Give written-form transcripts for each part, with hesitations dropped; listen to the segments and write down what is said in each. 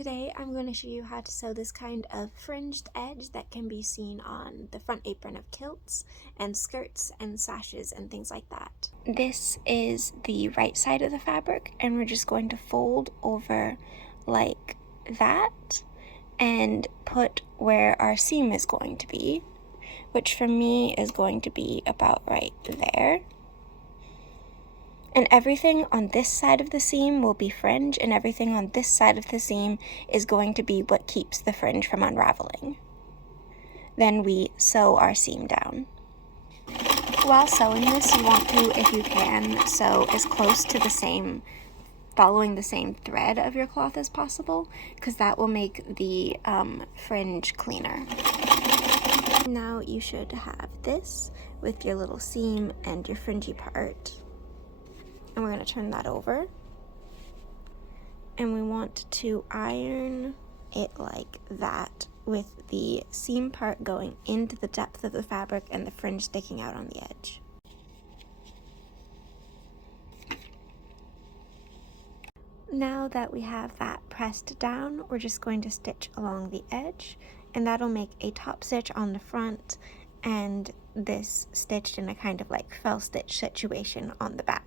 Today I'm going to show you how to sew this kind of fringed edge that can be seen on the front apron of kilts and skirts and sashes and things like that. This is the right side of the fabric, and we're just going to fold over like that and put where our seam is going to be, which for me is going to be about right there. And everything on this side of the seam will be fringe, and everything on this side of the seam is going to be what keeps the fringe from unraveling. Then we sew our seam down. While sewing this, you want to, if you can, sew as close to the same, following the same thread of your cloth as possible, because that will make the fringe cleaner. Now you should have this with your little seam and your fringy part. And we're going to turn that over, and we want to iron it like that, with the seam part going into the depth of the fabric and the fringe sticking out on the edge. Now that we have that pressed down, we're just going to stitch along the edge, and that'll make a top stitch on the front and this stitched in a kind of like fell stitch situation on the back.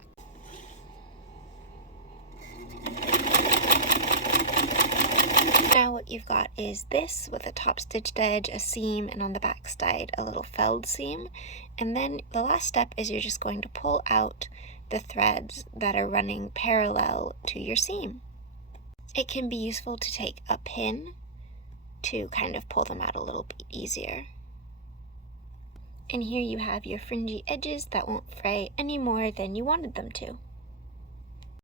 Now what you've got is this with a top stitched edge, a seam, and on the back side a little felled seam. And then the last step is you're just going to pull out the threads that are running parallel to your seam. It can be useful to take a pin to kind of pull them out a little bit easier. And here you have your fringy edges that won't fray any more than you wanted them to.